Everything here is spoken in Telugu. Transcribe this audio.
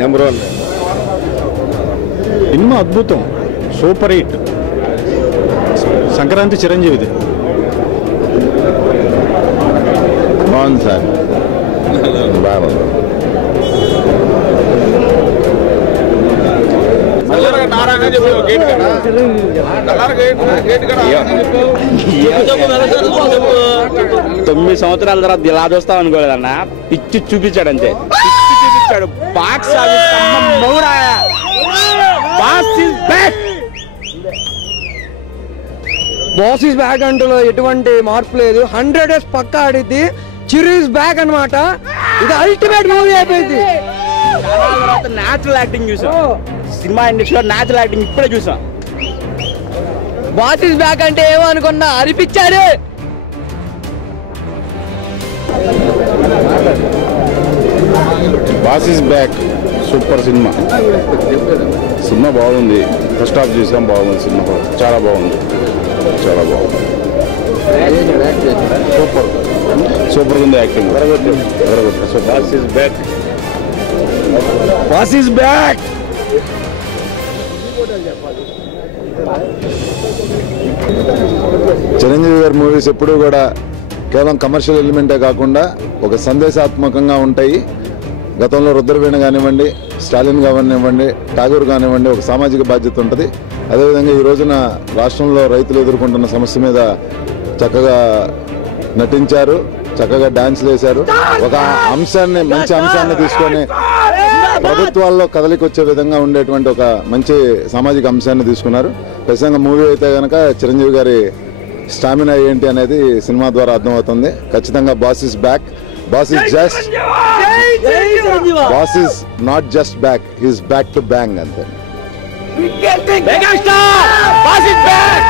నెంబర్ 1 సినిమా అద్భుతం, సూపర్ హిట్. సంక్రాంతి చిరంజీవిది. బాగుంది సార్, బాగుంది. తొమ్మిది సంవత్సరాల తర్వాత ఇలా చూస్తాం అనుకోలేదన్న. పిచ్చి చూపించాడు అంతే, పిచ్చి చూపించాడు. బాక్స్ బాస్ ఈస్ బ్యాక్ అంటూ ఎటువంటి మార్పు లేదు. 100 days పక్కా ఆడిద్ది. చిరు ఈస్ బ్యాక్ అన్నమాట. ఇది అల్టిమేట్ మూవీ అయిపోయింది. న్యాచురల్ యాక్టింగ్ చూసాం సినిమా ఇండస్ట్రీలో. న్యాచురల్ యాక్టింగ్ ఇప్పుడే చూసాం. బాస్ ఈస్ బ్యాక్ అంటే ఏమో అనుకున్నా, అనిపించారు. Boss is back super cinema. Cinema బాగుంది. ఫస్ట్ హాఫ్ చూసాం, బాగుంది. సినిమా చాలా బాగుంది, చాలా బాగుంది. సూపర్ సూపర్ ఉంది acting. Boss is back, boss is back. Chiranjeevi గారి మూవీస్ ఎప్పుడూ కూడా కేవలం కమర్షియల్ ఎలిమెంటే కాకుండా ఒక సందేశాత్మకంగా ఉంటాయి. గతంలో రుద్రవీణ కానివ్వండి, స్టాలిన్ కానివ్వండి, ఠాగూర్ కానివ్వండి, ఒక సామాజిక బాధ్యత ఉంటుంది. అదేవిధంగా ఈ రోజున రాష్ట్రంలో రైతులు ఎదుర్కొంటున్న సమస్య మీద చక్కగా నటించారు, చక్కగా డాన్స్లు వేశారు. ఒక అంశాన్ని, మంచి అంశాన్ని తీసుకొని ప్రభుత్వాల్లో కదలికి వచ్చే విధంగా ఉండేటువంటి ఒక మంచి సామాజిక అంశాన్ని తీసుకున్నారు. ఖచ్చితంగా మూవీ అయితే కనుక చిరంజీవి గారి స్టామినా ఏంటి అనేది సినిమా ద్వారా అర్థమవుతుంది. ఖచ్చితంగా boss is back. Boss is just, boss is not just back, he's back to bang అంతే. Megastar boss is back.